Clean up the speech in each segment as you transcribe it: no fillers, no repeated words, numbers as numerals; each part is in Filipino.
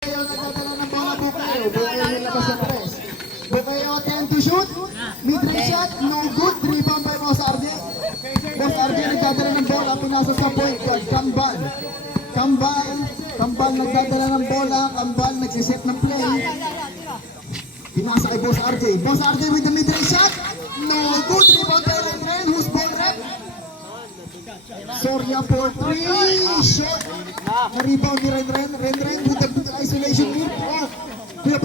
Nagdadala ng bola Bukayo. Bukayo nilabas sa press. Bukayo attempt to shoot. Mid-range shot. No good. Rebound by Boss RJ. Boss RJ nagdadala ng bola. Pinasa sa point guard. Kambal. Kambal nagdadala ng bola. Kambal nagsiset ng play. Pinasa kay Boss RJ. Boss RJ with the mid-range shot. No good. Rebound by Ren. Who's ball rep? Soria for 3. Shot. Na-rebound ni Ren with the isolation move. Kuya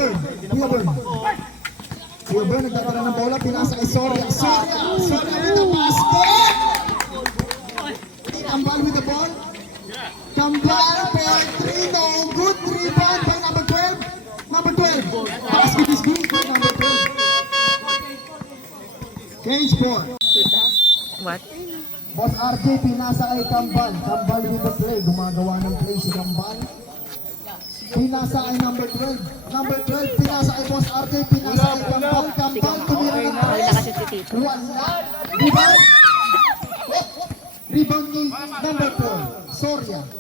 Bern nagdadala ng bola. Pinasa kay Soria with the basket. Kambal with the ball. Kambal for 3. No good. Rebound by number 12. Basket is good by number 12. Cage 4. What? Boss RJ pinasa kay Kambal. Kambal with the play. Gumagawa ng play si Kambal. Pinasa kay number 12. Number 12 pinasa kay Boss RJ. Pinasa kay Kambal. Kambal tumira ng press. Wala. Rebound ni number 4.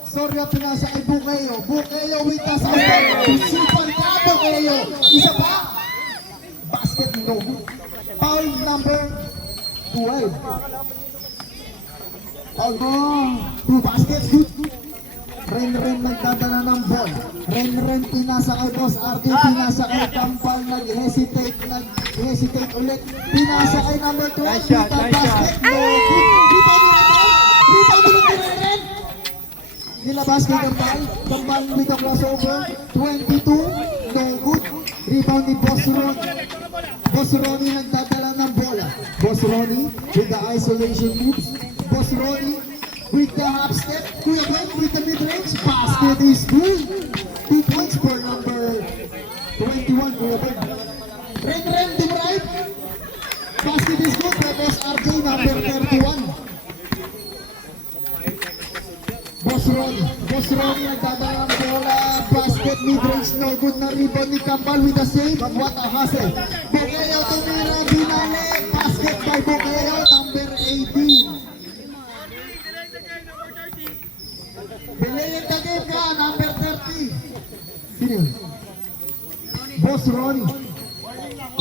Soria pinasa kay Bukayo. Bukayo with the side. Super ka Bukayo. Isa pa. Basket no. Foul number 12. Two baskets, good. Ren nagdadala ng ball. Ren pinasa kay Boss RJ, pinasa kay Kambal, nag-hesitate ulit. Pinasa kay number 12, with the basket, no good. Rebound ulit ni Ren. Nilabas kay Kambal with the crossover, 22, no good. Rebound ni Boss Ronnie nagdadala ng bola. Boss Ronnie with the isolation moves. Boss Ronnie with the half step. Kuya Ben with the mid-range. Basket is good. 2 points for number 21. Kuya Ben. Ren to the right. Basket is good for Boss RJ, number 31. Boss Ronnie nagdadala ng bola. Basket mid-range, no good na rebound ni Kambal with the save. What a hustle. Bukayo tumira, binale. Basket by Bukayo, number 18. Belayan ka game ka, number 30. Sino? Boss Ronnie.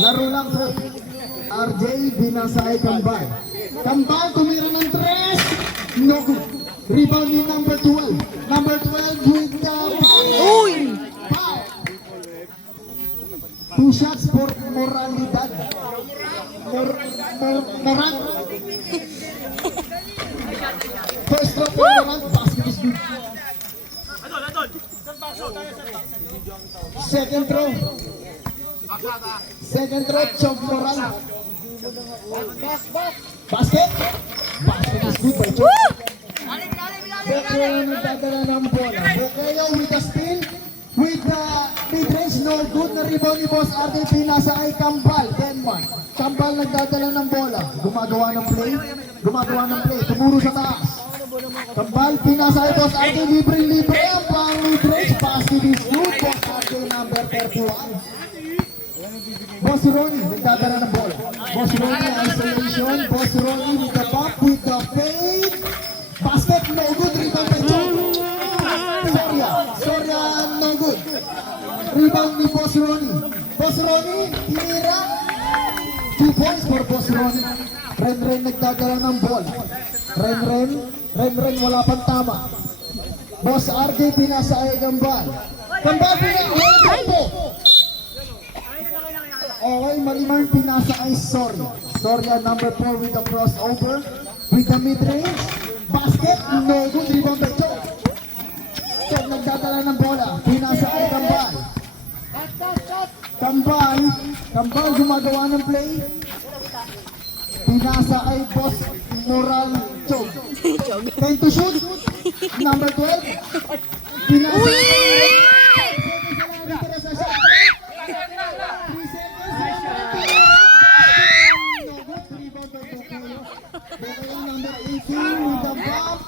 Laro lang sir. RJ binasa kay Kambal. Kambal tumira ng 3. No good. Rebound ni number 12. Number 12 with the foul. 2 shots for moralidad. Moral. First drop for Moral. Basket is good. Second throw, choke Moral. Basket is good by choke. Bukayo nagdadala ng bola. Bukayo with the spin, with the mid-range, no good na rebound ni Boss RJ. Pinasa kay Kambal, Denmark. Kambal nagdadala ng bola. Gumagawa ng play. Tumuro sa taas. Kambal, pinasa kay Boss RJ. Libre. Ang pang mid-range. Basket is good. Boss RJ number 31. Boss Ronnie nagdadala ng bola. Boss Ronnie isolation. Boss Ronnie with the bump, with the fade. Basket, no good. Rebound by Chong. Soria, no good. Rebound ni Boss Ronnie. Boss Ronnie, tinira. 2 points for Boss Ronnie. Ren nagdadala ng bola. Ren wala pang tama. Boss RJ pinasa ay Kambal. Kambal pinasa. Okay, Malimar pinasa ay Soria number 4 with the crossover. With the mid-range. Basket, no good. Rebound by Chong. Chong nagdadala ng bola. Pinasa ay Kambal gumagawa ng play. Pinasa ay Boss Moral Chong. Time to shoot. Number 12. Pinasa ay number 18 with the bump.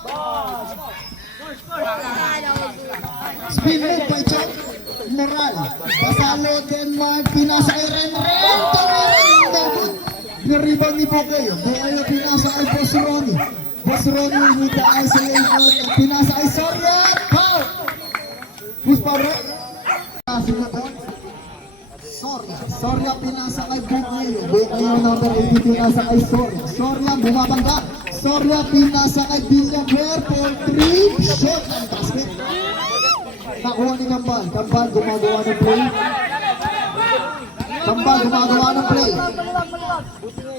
Spin move by Chong. Moral. Pasalo, Denmark. Pinasa kay Ren. Nirebound ni Bukayo. Bukayo pinasa kay Boss Ronnie. Boss Ronnie with the isolation. Pinasa kay Soria. Foul. Who's foul? Soria pinasa kay Bukayo. Bukayo number 80 pinasa kay Soria. Soria bumabangga. Soria pinasa kay Villaver for 3. Shot ang basket. Nakuha ni Kambal. Kambal gumagawa ng play. Kambal gumagawa ng play.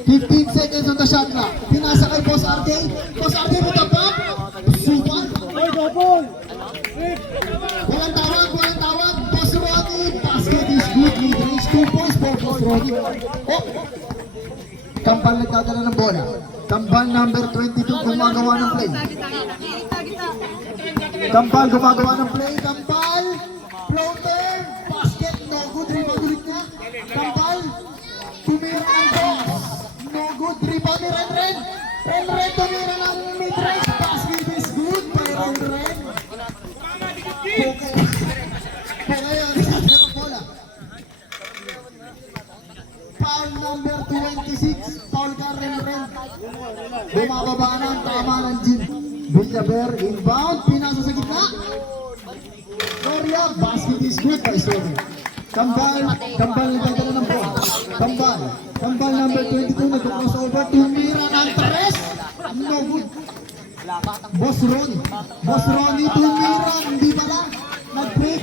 15 seconds on the shot clock. Pinasa kay Boss RK. Boss RK mo tapap. Supan. Walang tawag, walang tawag. Boss Ronnie. Basket is good. Mid-range 2 points for Boss Ronnie. Oh. Kambal nagdadala ng bola. Kambal number 22 gumagawa ng play. Kambal gumagawa ng play. Kambal. Floater. Basket. No good. Rebound ulit niya. Kambal. Tumira ang boss. No good. Rebound ni Renren. Renren tumira ng mid-range. Basket is good by Renren. Ngayon, ang bola. Foul number 26. Foul ka Renren. Bumababa na ang tama ng Jim. Villaver inbound. Pinasa sa gitna. Soria. Basket is good by Soria. Kambal nagdadala ng ball. Kambal number 22 nag-crossover. Tumira ng tres. No good. Boss Ronnie tumira. Hindi pala. Nag-break.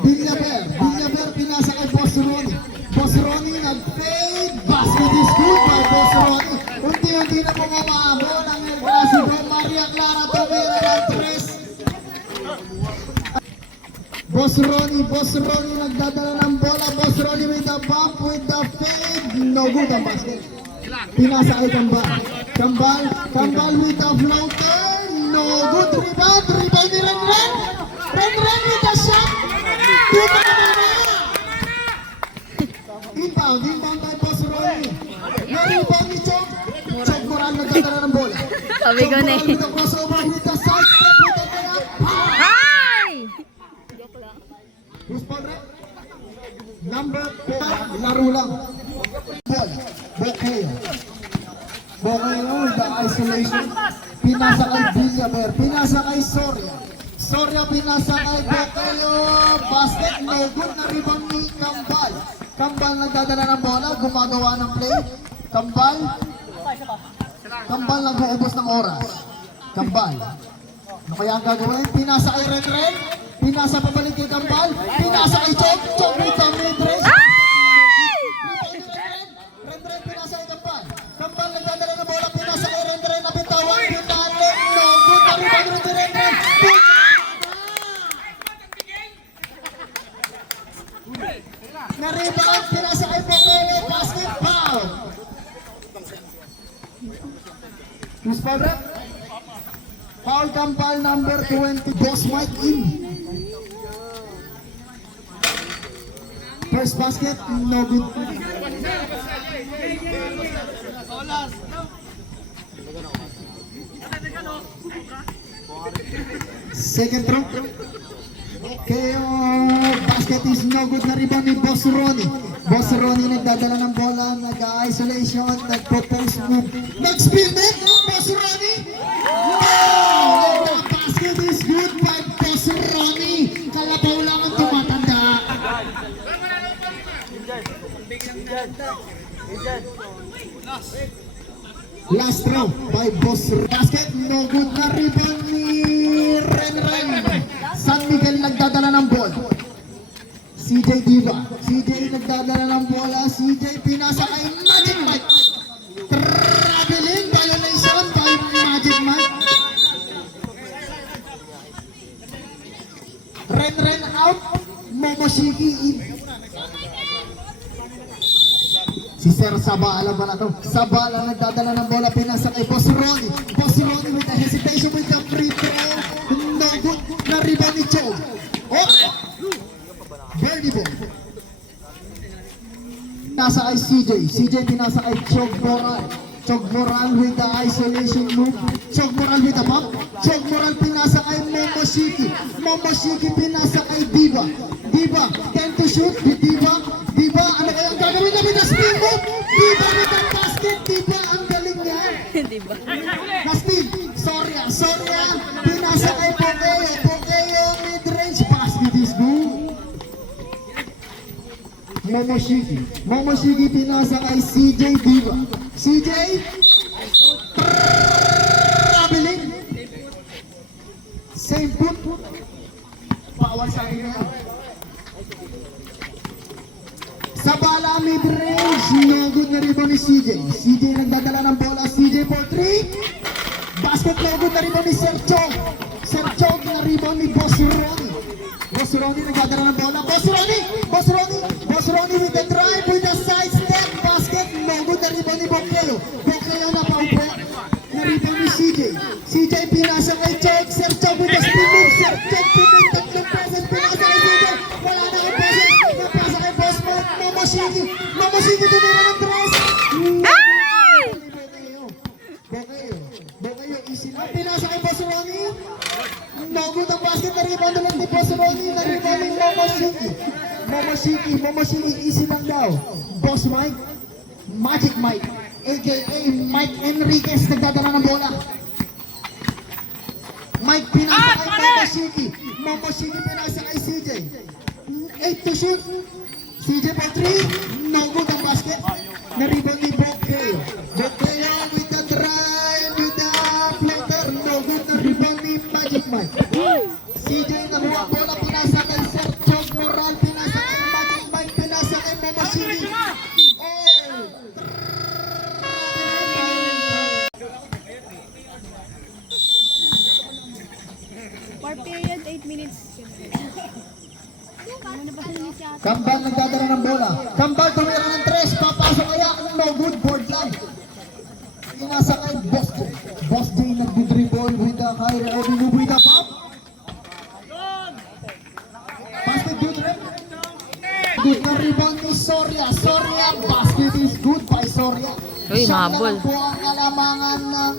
Villaver pinasa kay Boss Ronnie. Boss Ronnie nag-fade. Basket is good by Boss Ronnie. Unti-unti na bumababa ng El Clasico. Maria Clara tumira ng tres. Boss Ronnie nagdadala ng bola. Boss Ronnie with the bump, with the fade. No good ang basket. Pinasa kay Kambal with the floater. No good. Rebound ni Renren. Renren with the shot. Dito na mamaya. Inbound kay Boss Ronnie. Na-rebound ni Chog Moral nagdadala ng bola. Sabi ko na eh. With the crossover, with the side step, with the layup. Ay! Who's ball rep? Number 4, laro lang. Ball, Bocayo, the isolation. Pinasa kay Villaver, pinasa kay Soria. Soria pinasa kay Bocayo. Basket, no good na rebound ni Kambal. Kambal nagdadala ng bola, gumagawa ng play. Kambal nag-uubos ng oras. Kambal. Ano kaya ang gagawin? Pinasa kay Renren. Pinasa pabalik kay Kambal. Pinasa kay Chog with the mid-range. Renren pinasa kay Kambal. Kambal nagdadala ng bola. Pinasa kay Renren. Napitawan. Pinali. No good. Naribag rin si Renren. Naribag. Pinasa kay Bocayo. Basket foul. Who's foul rep? Foul Kambal number 20. Boss Mike in. First basket, no good. Second throw. Okay, basket is no good na rebound ni Boss Ronnie. Boss Ronnie nagdadala ng bola, nag-isolation, nag-propose move. Nag-spin net, Boss Ronnie! No! The basket is good by Boss Ronnie. Kalabaw lang ang tumatanda. Last throw by Boss Basket, no good na rebound ni Renren. San Miguel nagdadala ng ball. CJ Diva. CJ nagdadala ng bola. CJ pinasa kay Magic Mike. Traveling violation by Magic Mike. Renren out. Momoshiki in. Si Sir Sabala ba na to? Sabala nagdadala ng bola. Pinasa kay Boss Ronnie. Boss Ronnie with the hesitation with the free throw. No good na rebound ni Chog. Oh! Birdie ball. Pinasa kay CJ pinasa kay Chog Moral with the isolation move. Chog Moral with the bump. Chog Moral pinasa kay Momoshiki pinasa kay Diva 10 to shoot with Diva, ano kaya ang gagawin namin na spin move? Diva with the basket. Diva, ang galing niya. Diba? Na spin. Soria pinasa kay Bocayo mid-range basket is good. Momoshiki. Momoshiki pinasa kay CJ Diva. CJ! Traveling! Same foot. Bawal sa akin na. Sa bala, mid-range. No good na rebound ni CJ. CJ nagdadala ng bola. CJ for 3. Basket no good na rebound ni Sergio. Sergio na rebound ni Boss Ronnie. Boss Ronnie nagdadala ng bola. Boss Ronnie! Boss Ronnie! Boss Ronnie with the drive, with the side step. Basket no good na rebound ni Bocleo. Bocleo na paupo. Na rebound ni CJ. CJ pinasa kay Chog. Sergio with the spin move. Sergio pinag tatlong passes. Pinasa kay CJ. Wala na kay passes. Napasa kay Boss Mark. Momoshiki. Momoshiki tumira ng tres. Bocleo easy na. Pinasa kay Boss Ronnie. No good ang basket. Na-rebound ulit ni Boss Ronnie. Na-rebound ni Momoshiki. Momoshiki easy lang daw. Boss Mike. Magic Mike. AKA Mike Enriquez nagdadala ng bola. Mike pinasa kay Momoshiki. Momoshiki pinasa kay CJ. 8 to shoot. CJ for 3. No good ang basket. Na-rebound ni Bocleo. Bocleo with the drive, with the floater. No good na rebound ni Magic Mike. CJ nakuha ang bola. Pinasa kay Sergio Moral. Pinasa kay Magic Mike. Pinasa kay Momoshiki. For period, 8 minutes. Ano ba siya siya? Kambal nagdadala ng bola. Kambal tumira ng tres. Papasok kaya. No good. Board lang. Pinasa kay Boss J. Boss J nagdudribble with the high revenue with the pop. Basket good rep. Good na rebound ni Soria. Soria. Basket is good by Soria. Uy, Siya mabol. lang po ang kalamangan ng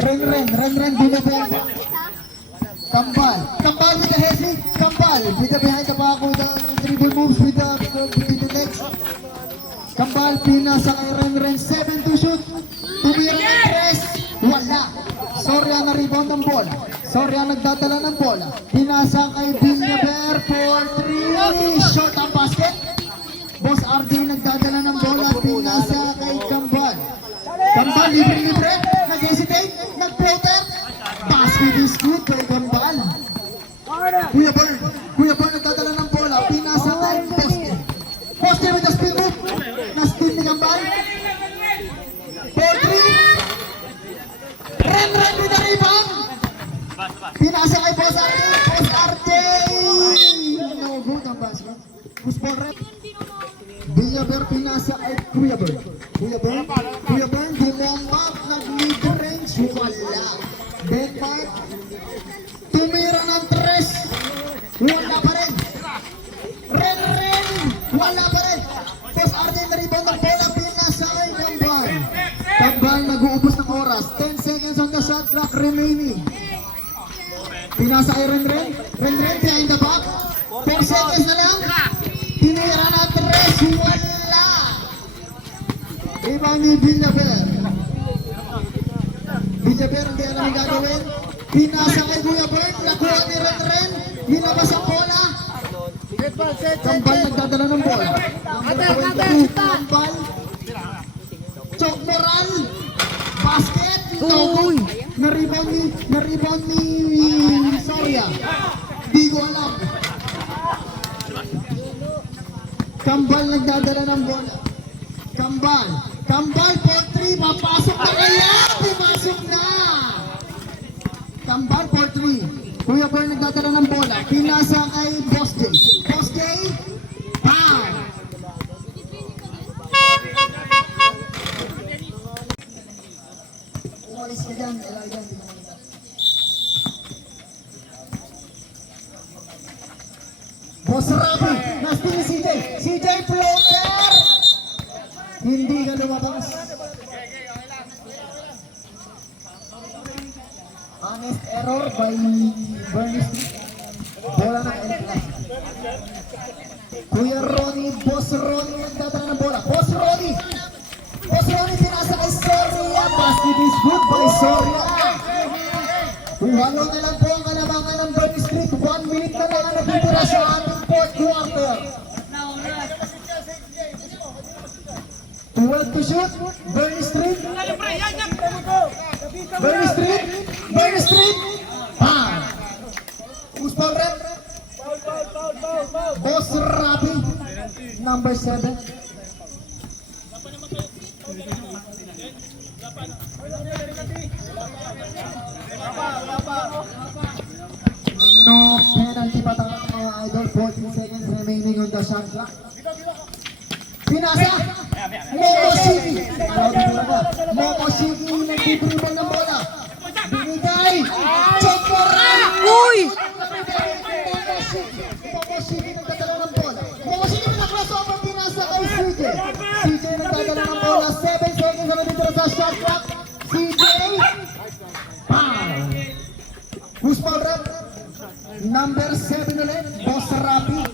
Ren, binababa. Kambal with the heavy. Kambal with the behind the back with the dribble moves with the legs. Kambal pinasa kay Ren, 7 to shoot. Tumira ng tres. Wala. Soria na rebound ng bola. Soria nagdadala ng bola. Pinasa kay Villaver for 3. Short ang basket. Boss RD nagdadala ng bola. Pinasa kay Kambal. Kambal libre. Nag-hesitate. Nag-floater. Basket is good kay Kambal. Kuya Bern nagdadala ng bola. Pinasa kay Poste. Poste with the spin move. Na-spin ni Kambal. 4-3. Ren with the rebound. Pinasa kay Boss RJ. Boss RJ. No good ang basket. Push ball rep. Villaver pinasa kay Kuya Bern. Kuya Bern dumambak. Nag-mid-range. Wala. Benmark. Tumira ng tres. Wala pa rin. Ren. Wala pa rin. Boss RJ na rebound ng bola. Pinasa kay Kambal. Kambal nag-uubos ng oras. 10 seconds on the shot clock remaining. Pinasa kay Ren. Ren behind the back. 4 seconds na lang. Tinira na tres. Wala. Rebound ni Villaver. Villaver hindi alam ang gagawin. Pinasa kay Kuya Bern. Nakuha ni Ren. Nilabas ang bola. Kambal nagdadala ng bola. Number 22, Kambal. Chok Moral. Basket. No good. Na-rebound ni Soria. Di ko alam. Kambal nagdadala ng bola. Kambal for 3. Papasok na kaya. Pumasok na. Kambal for 3. Kuya Bern nagdadala ng bola. Pinasa kay Boss J. Boss J. Bang! Umalis ka dyan. Boss Rabi. Nasty ni CJ. CJ floater. Hindi ka lumabas. Honest error by Bernice. Bola ng L-Class. Kuya Ronnie, Boss Ronnie nagdadala ng bola. Boss Ronnie pinasa kay Soria. Basket is good by Soria. Walo na lang po ang kalamangan ng Bernice Street, 1 minute na lang ang natitira sa ating fourth quarter. 12 to shoot, Bernie Street. Bernie Street, Bernie Street. Bang! Who's foul rep? Boss Rapi, number 7. No penalty pa tayo mga idol. 14 seconds remaining on the shot clock. Pinasa! Momoshiki! Momoshiki nagtitribal ng bola. Binigay! Check for run! Uy! Momoshiki nagdadala ng bola. Momoshiki nag-crossover, pinasa kay CJ. CJ nagdadala ng bola. 7 seconds na natitira sa shot clock. CJ! Bang! Who's foul rep? Number 7 ulit, Boss Rapi.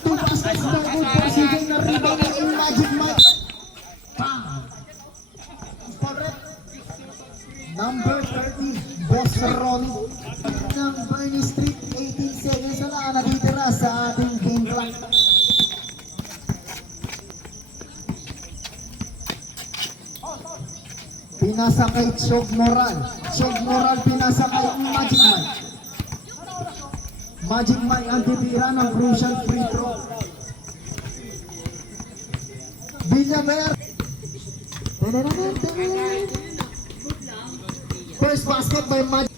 Two baskets na good for CJ na rebound in Magic Mike. Bang! Who's foul rep? Number 30, Boss Ronnie. Ng Bernie Street, 18 seconds na lang natitira sa ating game clock. Pinasa kay Chog Moral. Chog Moral pinasa kay Magic Mike. Magic Mike ang titira ng crucial free throw. Villamer. First basket by Magic.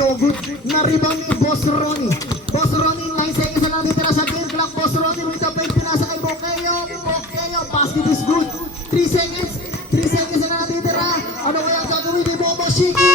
No good. Na-rebound ni Boss Ronnie. Boss Ronnie, 9 seconds na lang natitira sa game clock. Boss Ronnie with the play. Pinasa kay Bokeyo. Bokeyo. Basket is good. 3 seconds. 3 seconds na natitira. Ano kaya ang gagawin ni Momoshiki?